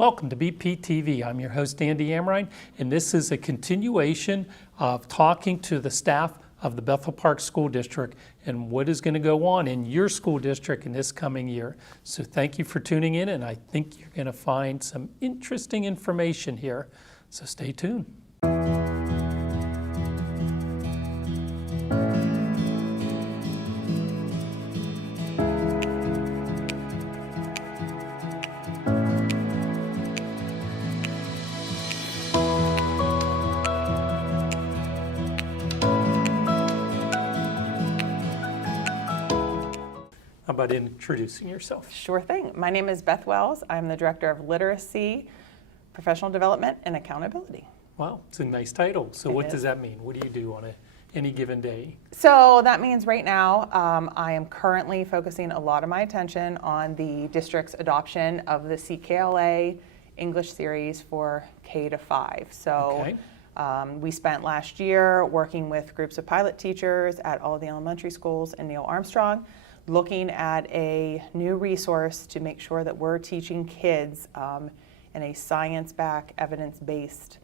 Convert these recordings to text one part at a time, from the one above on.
Welcome to BPTV. I'm your host, Andy Amrine, and this is a continuation of talking to the staff of the Bethel Park School District and what is going to go on in your school district in this coming year. So thank you for tuning in, and I think you're going to find some interesting information here. So stay tuned. How about introducing yourself? Sure thing. My name is Beth Wells. I'm the Director of Literacy, Professional Development, and Accountability. Wow, it's a nice title. So what is. does that mean? What do you do on any given day? So that means right now I am currently focusing a lot of my attention on the district's adoption of the CKLA English series for K to 5. So Okay. We spent last year working with groups of pilot teachers at all of the elementary schools in Neil Armstrong, looking at a new resource to make sure that we're teaching kids in a science-backed, evidence-based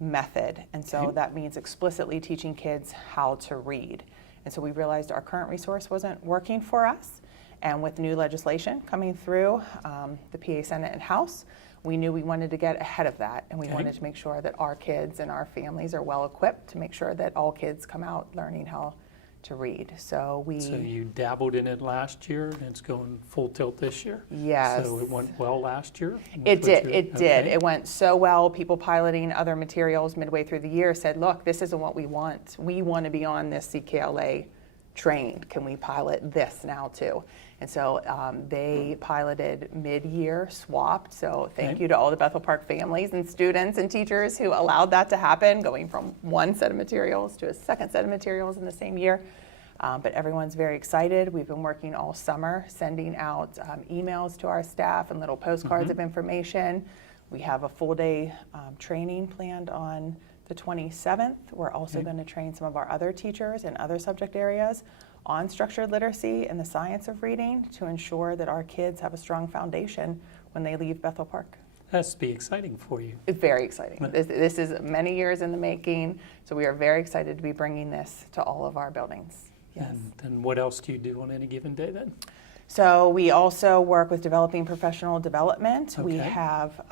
method. And so Okay. that means explicitly teaching kids how to read. And so we realized our current resource wasn't working for us. And with new legislation coming through the PA Senate and House, we knew we wanted to get ahead of that. And we Okay. wanted to make sure that our kids and our families are well equipped to make sure that all kids come out learning how to read. So you dabbled in it last year, and it's going full tilt this year? Yes. So it went well last year? It did. It did. Okay. It went so well. People piloting other materials midway through the year said, look, this isn't what we want. We want to be on this CKLA train. Can we pilot this now too? And so they piloted mid-year, swapped. So thank Okay. you to all the Bethel Park families and students and teachers who allowed that to happen, going from one set of materials to a second set of materials in the same year. But everyone's very excited. We've been working all summer, sending out emails to our staff and little postcards of information. We have a full day training planned on the 27th. We're also Okay. going to train some of our other teachers in other subject areas on structured literacy and the science of reading to ensure that our kids have a strong foundation when they leave Bethel Park. That has to be exciting for you. It's very exciting. This is many years in the making, so we are very excited to be bringing this to all of our buildings. Yes. And what else do you do on any given day then? So we also work with developing professional development. We Okay. have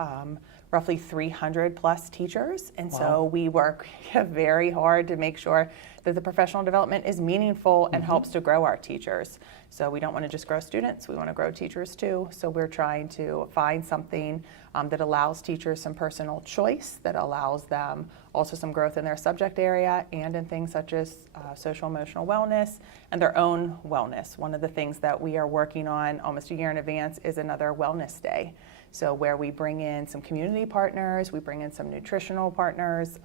roughly 300 plus teachers, and Wow. so we work very hard to make sure that the professional development is meaningful and helps to grow our teachers. So we don't want to just grow students, we want to grow teachers too. So we're trying to find something that allows teachers some personal choice, that allows them also some growth in their subject area and in things such as social emotional wellness and their own wellness. One of the things that we are working on almost a year in advance is another wellness day. So where we bring in some community partners, we bring in some nutritional partners,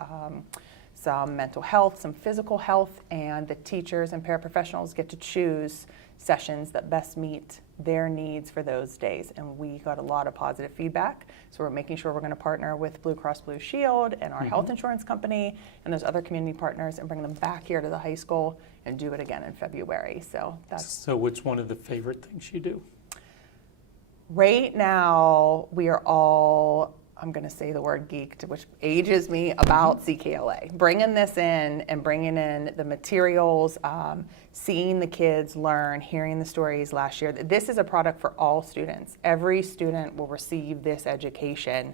some mental health, some physical health, and the teachers and paraprofessionals get to choose sessions that best meet their needs for those days. And we got a lot of positive feedback. So we're making sure we're going to partner with Blue Cross Blue Shield and our health insurance company and those other community partners and bring them back here to the high school and do it again in February. So that's So what's one of the favorite things you do? right now we are all, I'm going to say the word geeked, which ages me about CKLA. Bringing this in and bringing in the materials, seeing the kids learn, hearing the stories last year. This is a product for all students. Every student will receive this education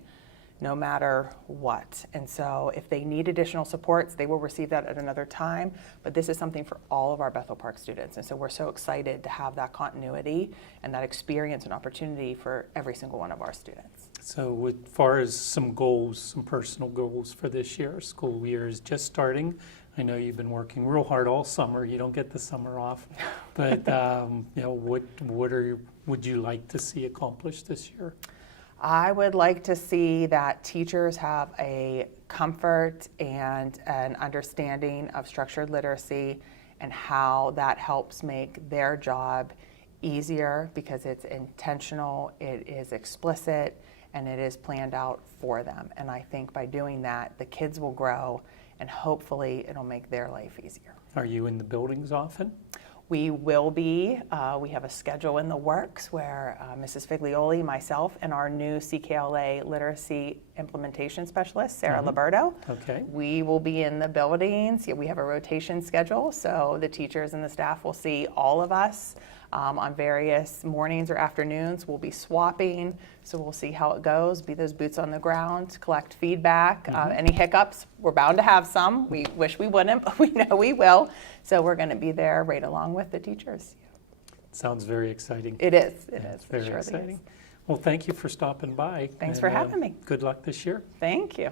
no matter what. And so if they need additional supports, they will receive that at another time. But this is something for all of our Bethel Park students. And so we're so excited to have that continuity and that experience and opportunity for every single one of our students. So as far as some goals, some personal goals for this year, school year is just starting. I know you've been working real hard all summer. You don't get the summer off. But what would you like to see accomplished this year? I would like to see that teachers have a comfort and an understanding of structured literacy and how that helps make their job easier because it's intentional, it is explicit, and it is planned out for them. And I think by doing that, the kids will grow and hopefully it'll make their life easier. Are you in the buildings often? We will be, we have a schedule in the works where Mrs. Figlioli, myself, and our new CKLA literacy implementation specialist, Sarah Liberto, Okay. we will be in the buildings. Yeah, we have a rotation schedule, so the teachers and the staff will see all of us on various mornings or afternoons. We'll be swapping, so we'll see how it goes, be those boots on the ground, collect feedback. Any hiccups, we're bound to have some. We wish we wouldn't, but we know we will. So we're going to be there right along with the teachers. Sounds very exciting. It is. It Yeah, is. it's very Surely exciting. is. Well, thank you for stopping by. Thanks for having me. Good luck this year. Thank you.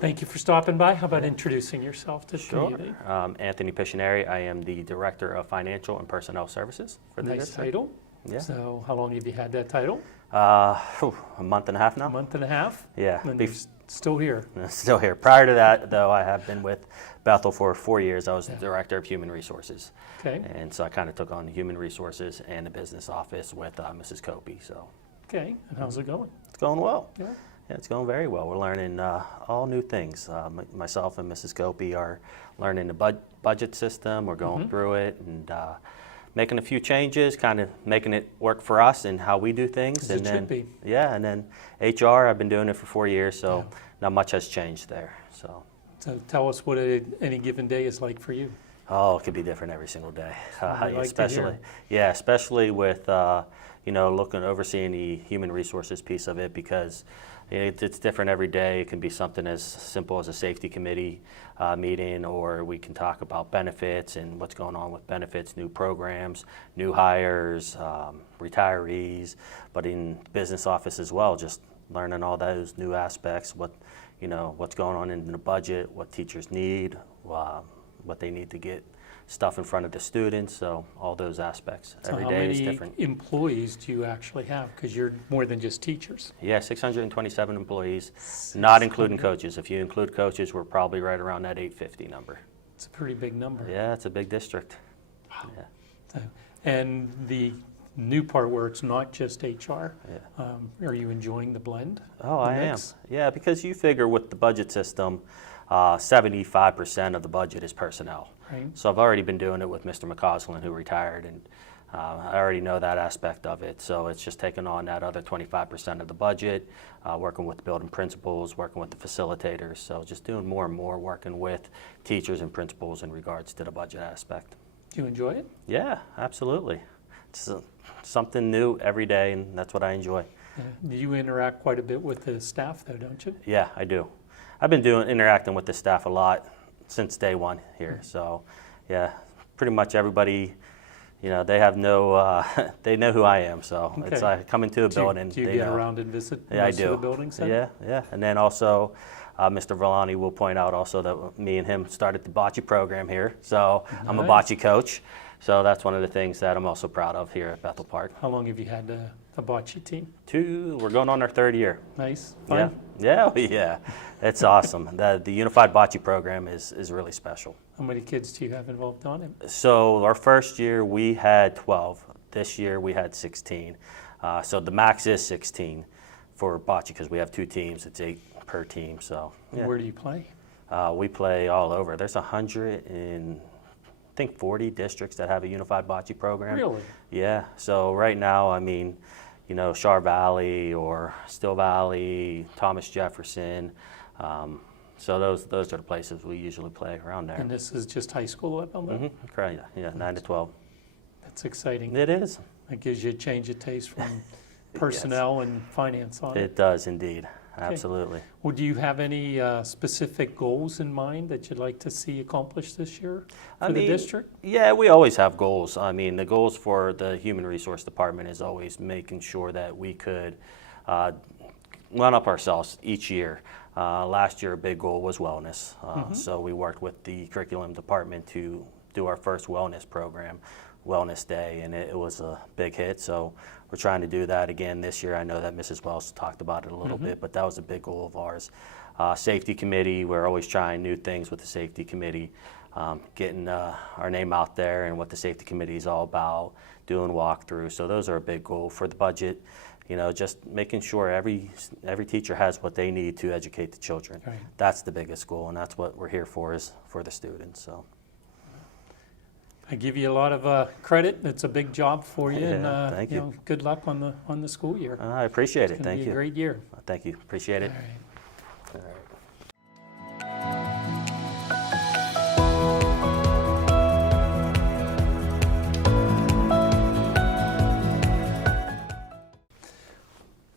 Thank you for stopping by. How about introducing yourself to the community? Anthony Piscineri. I am the Director of Financial and Personnel Services for the Nice district. title. Yeah. So how long have you had that title? A month and a half A now. month and a half? Yeah, And you're still here. Still here. Prior to that, though, I have been with Bethel for 4 years. I was the Director of Human Resources. Okay. And so I kind of took on the Human Resources and the business office with Mrs. Copey. So Okay. And how's it going? it's going well. Yeah. Yeah, it's going very well. We're learning all new things. Myself and Mrs. Copey are learning the budget system. We're going through it and making a few changes, kind of making it work for us and how we do things. As And it should be. Yeah, and then HR, I've been doing it for 4 years, so not much has changed there. So, So tell us what any given day is like for you. oh, it could be different every single day. I like to Especially, hear. especially with overseeing the human resources piece of it, because it's different every day. It can be something as simple as a safety committee meeting, or we can talk about benefits and what's going on with benefits, new programs, new hires, retirees, but in business office as well, just learning all those new aspects, what's going on in the budget, what teachers need, what they need to get stuff in front of the students, so all those aspects. So Every how day is many different. employees do you actually have? Because you're more than just teachers. Yeah, 627 employees, not including coaches. If you include coaches, we're probably right around that 850 number. It's a pretty big number. Yeah, it's a big district. Yeah. So, and the new part where it's not just HR, Yeah. are you enjoying the blend? Oh, the I am. mix? Yeah, because you figure with the budget system, 75% of the budget is personnel. Right. So I've already been doing it with Mr. McCausland, who retired, and I already know that aspect of it. So it's just taking on that other 25% of the budget, working with the building principals, working with the facilitators. So just doing more and more, working with teachers and principals in regards to the budget aspect. Do you enjoy it? Yeah, absolutely. It's something new every day, and that's what I enjoy. Do you interact quite a bit with the staff, though, don't you? Yeah, I do. I've been interacting with the staff a lot since day one here. So, yeah, pretty much everybody, they have no, they know who I am. So it's Okay. like come into a building. Do you they get know. around and visit Yeah, I most do. of the buildings? then? Yeah. And then also, Mr. Villani will point out also that me and him started the bocce program here. So I'm a Nice. bocce coach. So that's one of the things that I'm also proud of here at Bethel Park. How long have you had the bocce team? We're going on our 3rd year. Nice? Yeah, Fun? yeah. It's awesome. The Unified Bocce program is really special. How many kids do you have involved on it? So our first year we had 12. This year we had 16. So the max is 16 for bocce because we have 2 teams. It's 8 per team. So yeah. Where do you play? We play all over. There's 140 districts that have a Unified Bocce program. Really? Yeah. So right now, Char Valley or Still Valley, Thomas Jefferson. So those are the places we usually play around there. And this is just high school level? then? Correct. Yeah, 9 to 12. That's exciting. It is. That gives you a change of taste from personnel and finance on it. It does indeed. Absolutely. Well, do you have any specific goals in mind that you'd like to see accomplished this year for the district? Yeah, we always have goals. The goals for the Human Resource Department is always making sure that we could run up ourselves each year. Last year, a big goal was wellness. So we worked with the curriculum department to do our first wellness program, Wellness Day, and it was a big hit. So we're trying to do that again this year. I know that Mrs. Wells talked about it a little bit, but that was a big goal of ours. Safety committee, we're always trying new things with the safety committee, getting our name out there and what the safety committee is all about, doing walkthroughs. So those are a big goal for the budget. just making sure every teacher has what they need to educate the children. Right. That's the biggest goal, and that's what we're here for, is for the students. So. I give you a lot of credit. It's a big job for you, and Yeah, thank you. know, good luck on the school year. I appreciate it. It's going Thank to be you. a great year. Thank you. Appreciate it. All right. All right.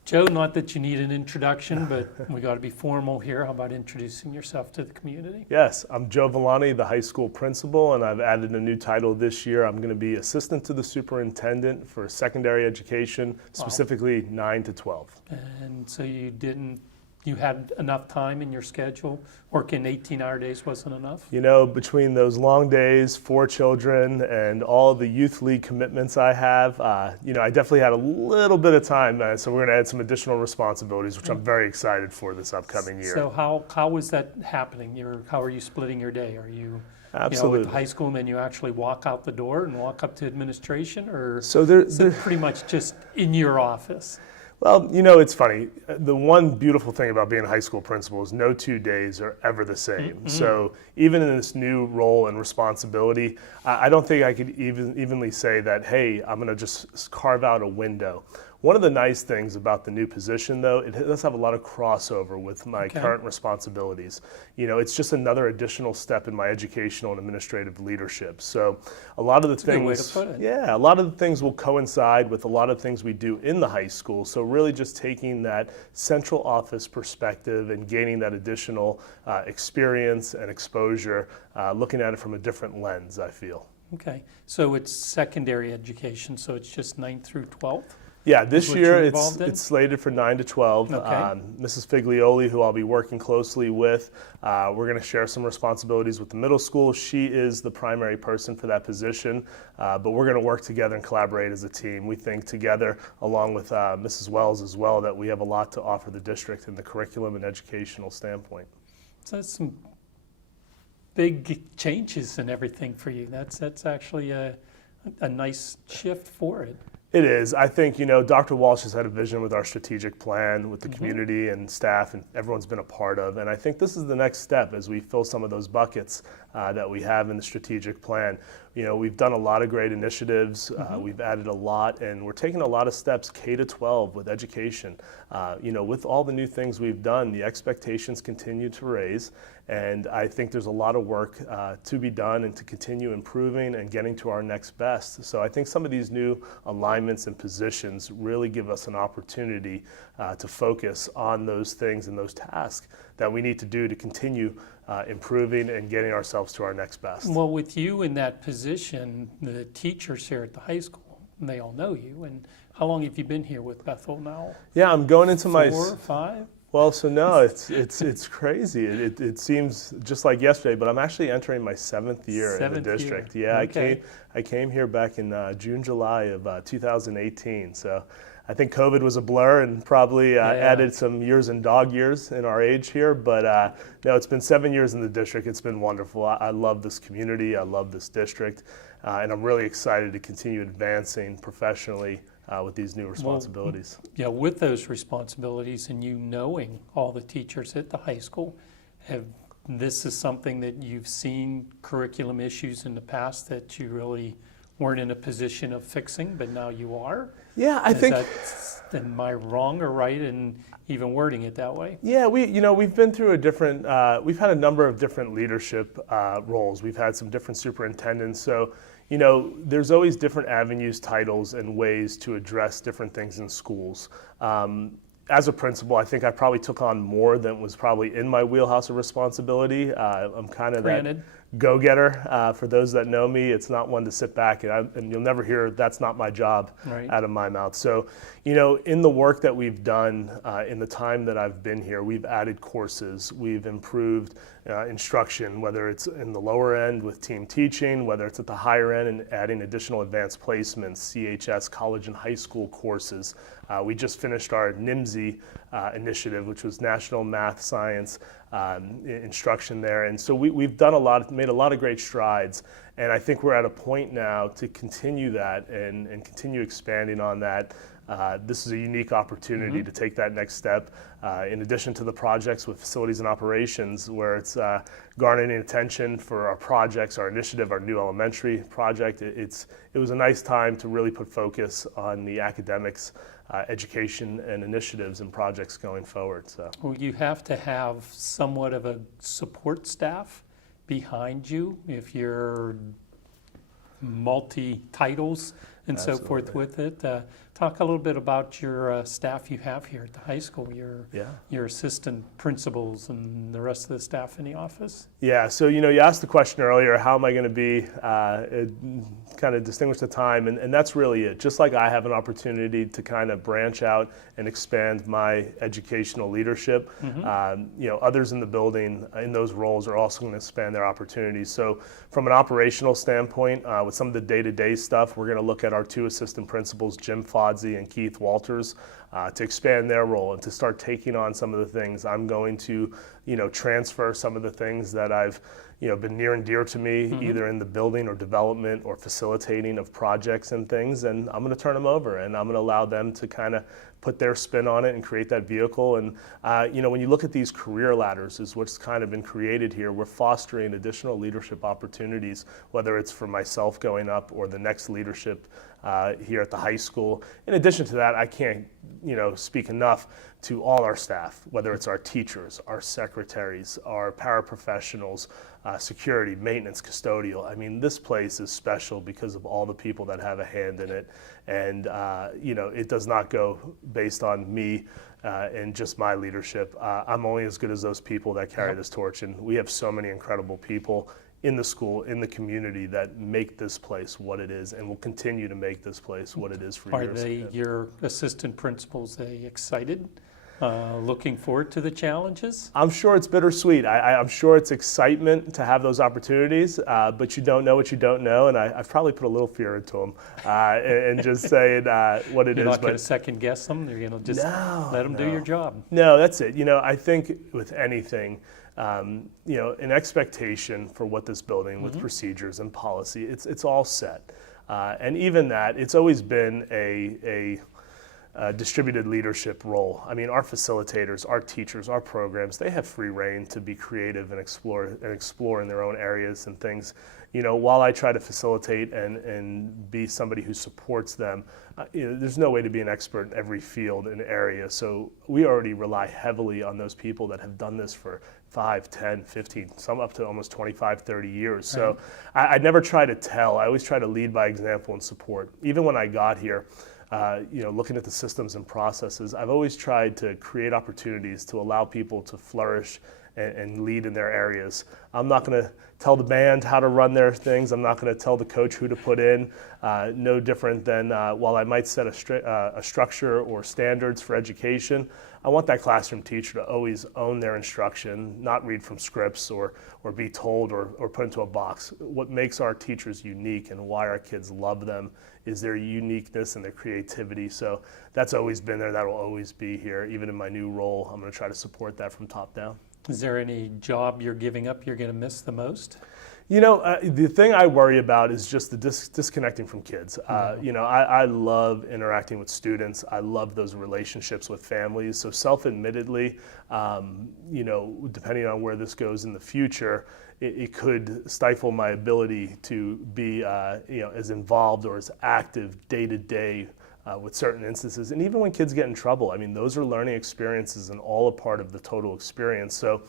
Joe, not that you need an introduction, but we got to be formal here. How about introducing yourself to the community? Yes, I'm Joe Villani, the high school principal, and I've added a new title this year. I'm going to be assistant to the superintendent for secondary education, specifically 9 to 12. And so you had enough time in your schedule? Working 18-hour days wasn't enough? You know, between those long days, 4 children, and all the youth league commitments I have, I definitely had a little bit of time. So we're going to add some additional responsibilities, which I'm very excited for this upcoming year. So how is that happening? How are you splitting your day? Are you Absolutely. With high school and then you actually walk out the door and walk up to administration, or So is it pretty much just in your office? Well, it's funny. The one beautiful thing about being a high school principal is no 2 days are ever the same. Mm-hmm. So even in this new role and responsibility, I don't think I could evenly say that, hey, I'm going to just carve out a window. One of the nice things about the new position, though, it does have a lot of crossover with my current responsibilities. It's just another additional step in my educational and administrative leadership. So a lot of the a good way to things, put it. yeah, a lot of the things will coincide with a lot of things we do in the high school. So really just taking that central office perspective and gaining that additional experience and exposure, looking at it from a different lens, I feel. Okay, so it's secondary education, so it's just 9th through 12th? Yeah, this what year you're it's involved in? slated for 9 to 12. Okay. Mrs. Figlioli, who I'll be working closely with, we're going to share some responsibilities with the middle school. She is the primary person for that position, but we're going to work together and collaborate as a team. We think together, along with Mrs. Wells as well, that we have a lot to offer the district in the curriculum and educational standpoint. So that's some big changes and everything for you. That's actually a nice shift for it. It is. I think, Dr. Walsh has had a vision with our strategic plan, with the community and staff, and everyone's been a part of. And I think this is the next step as we fill some of those buckets that we have in the strategic plan. We've done a lot of great initiatives. We've added a lot, and we're taking a lot of steps K to 12 with education. With all the new things we've done, the expectations continue to raise. And I think there's a lot of work to be done and to continue improving and getting to our next best. So I think some of these new alignments and positions really give us an opportunity to focus on those things and those tasks that we need to do to continue improving and getting ourselves to our next best. Well, with you in that position, the teachers here at the high school, they all know you. And how long have you been here with Bethel now? Yeah, I'm going into 4 or 5? Well, so no, it's crazy. It seems just like yesterday, but I'm actually entering my 7th year in the district. Yeah, Okay. I came here back in June, July of 2018. So I think COVID was a blur and probably added some years and dog years in our age here. But no, it's been 7 years in the district. It's been wonderful. I love this community. I love this district. And I'm really excited to continue advancing professionally with these new responsibilities. Yeah, with those responsibilities and you knowing all the teachers at the high school, this is something that you've seen curriculum issues in the past that you really weren't in a position of fixing, but now you are? Yeah, I think. Am I wrong or right in even wording it that way? Yeah, we've been through we've had a number of different leadership roles. We've had some different superintendents. So, there's always different avenues, titles, and ways to address different things in schools. As a principal, I think I probably took on more than was probably in my wheelhouse of responsibility. I'm kind of that go-getter. For those that know me, it's not one to sit back and you'll never hear "that's not my job" out of my mouth. So, in the work that we've done in the time that I've been here, we've added courses, we've improved instruction, whether it's in the lower end with team teaching, whether it's at the higher end and adding additional advanced placements, CHS, college and high school courses. We just finished our NIMSI initiative, which was National Math Science instruction there. And so we've done made a lot of great strides. And I think we're at a point now to continue that and continue expanding on that this is a unique opportunity to take that next step. In addition to the projects with facilities and operations, where it's garnering attention for our projects, our initiative, our new elementary project, it was a nice time to really put focus on the academics, education, and initiatives and projects going forward. So. Well, you have to have somewhat of a support staff behind you if you're multi-titles and so forth Absolutely. with it. Talk a little bit about your staff you have here at the high school, Yeah. your assistant principals and the rest of the staff in the office. Yeah, so you asked the question earlier, how am I going to be kind of distinguish the time, and that's really it. Just like I have an opportunity to kind of branch out and expand my educational leadership, others in the building in those roles are also going to expand their opportunities. So from an operational standpoint, with some of the day-to-day stuff, we're going to look at our 2 assistant principals, Jim Fodsey and Keith Walters, to expand their role and to start taking on some of the things. I'm going to, transfer some of the things that I've, been near and dear to me, either in the building or development or facilitating of projects and things, and I'm going to turn them over and I'm going to allow them to kind of put their spin on it and create that vehicle. And when you look at these career ladders, is what's kind of been created here. We're fostering additional leadership opportunities, whether it's for myself going up or the next leadership here at the high school. In addition to that, I can't speak enough to all our staff, whether it's our teachers, our secretaries, our paraprofessionals, security, maintenance, custodial. I mean, this place is special because of all the people that have a hand in it. And, it does not go based on me and just my leadership. I'm only as good as those people that carry this torch. And we have so many incredible people in the school, in the community, that make this place what it is and will continue to make this place what it is for Are years. they, your assistant principals, they excited? Looking forward to the challenges? I'm sure it's bittersweet. I'm sure it's excitement to have those opportunities, but you don't know what you don't know, and I've probably put a little fear into them and just saying what it You're is. not going to second guess them? You're going to just let them do your job? No, that's it. I think with anything, an expectation for what this building with procedures and policy, it's all set. And even that, it's always been a distributed leadership role. I mean, our facilitators, our teachers, our programs, they have free reign to be creative and explore in their own areas and things. While I try to facilitate and be somebody who supports them, there's no way to be an expert in every field and area. So we already rely heavily on those people that have done this for 5, 10, 15, some up to almost 25, 30 years. So I never try to tell. I always try to lead by example and support. Even when I got here, looking at the systems and processes, I've always tried to create opportunities to allow people to flourish and lead in their areas. I'm not going to tell the band how to run their things. I'm not going to tell the coach who to put in. No different than while I might set a structure or standards for education, I want that classroom teacher to always own their instruction, not read from scripts or be told or put into a box. What makes our teachers unique and why our kids love them is their uniqueness and their creativity. So that's always been there. That will always be here. Even in my new role, I'm going to try to support that from top down. Is there any job you're giving up you're going to miss the most? The thing I worry about is just the disconnecting from kids. I love interacting with students. I love those relationships with families. So self-admittedly, depending on where this goes in the future, it could stifle my ability to be, as involved or as active day to day with certain instances. And even when kids get in trouble, I mean, those are learning experiences and all a part of the total experience. So,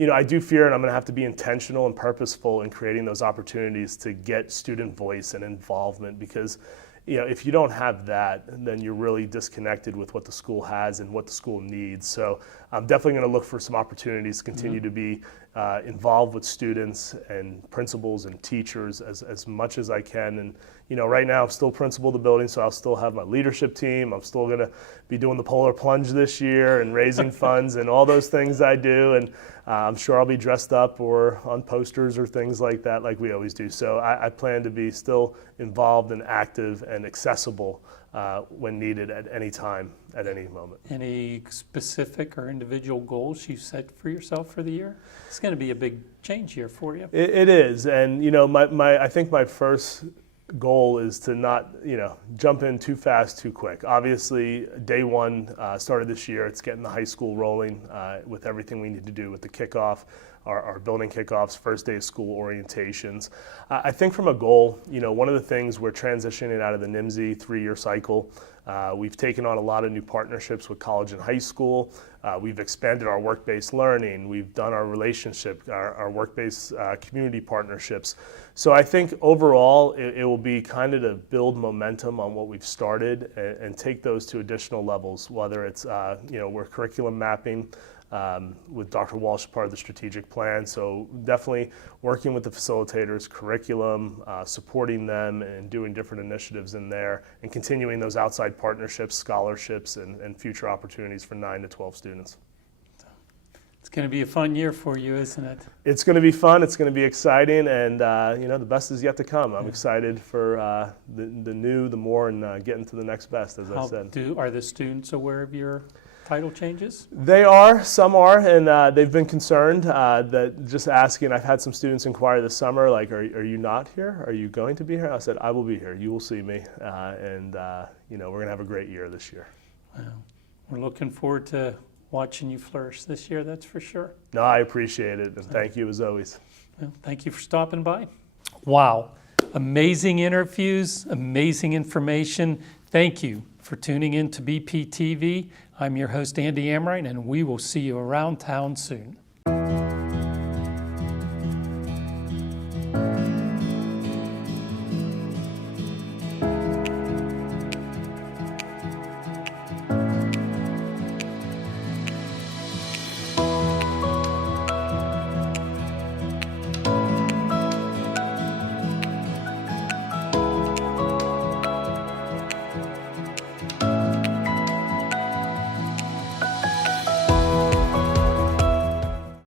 I do fear, and I'm going to have to be intentional and purposeful in creating those opportunities to get student voice and involvement, because if you don't have that, then you're really disconnected with what the school has and what the school needs. So I'm definitely going to look for some opportunities to continue to be involved with students and principals and teachers as much as I can. And right now I'm still principal of the building, so I'll still have my leadership team. I'm still going to be doing the polar plunge this year and raising funds and all those things I do. And I'm sure I'll be dressed up or on posters or things like that, like we always do. So I plan to be still involved and active and accessible when needed at any time, at any moment. Any specific or individual goals you set for yourself for the year? It's going to be a big change year for you. It is, and I think my first goal is to not, jump in too fast, too quick. Obviously, day one started this year. It's getting the high school rolling with everything we need to do with the kickoff, our building kickoffs, first day of school orientations. I think from a goal, one of the things we're transitioning out of the NIMSY 3-year cycle. We've taken on a lot of new partnerships with college and high school. We've expanded our work-based learning. We've done our relationship, our work-based community partnerships. So I think overall it will be kind of to build momentum on what we've started and take those to additional levels, whether it's, we're curriculum mapping, with Dr. Walsh, part of the strategic plan. So definitely working with the facilitators, curriculum, supporting them and doing different initiatives in there and continuing those outside partnerships, scholarships, and future opportunities for 9 to 12 students. It's going to be a fun year for you, isn't it? It's going to be fun. It's going to be exciting. And, the best is yet to come. I'm excited for the new, the more, and getting to the next best, as I said. Are the students aware of your title changes? They are, some are, and they've been concerned that just asking. I've had some students inquire this summer, like, are you not here? Are you going to be here? I said, I will be here. You will see me, and we're going to have a great year this year. Wow. We're looking forward to watching you flourish this year, that's for sure. No, I appreciate it, and thank you as always. Well, thank you for stopping by. Wow, amazing interviews, amazing information. Thank you for tuning in to BPTV. I'm your host, Andy Amrine, and we will see you around town soon.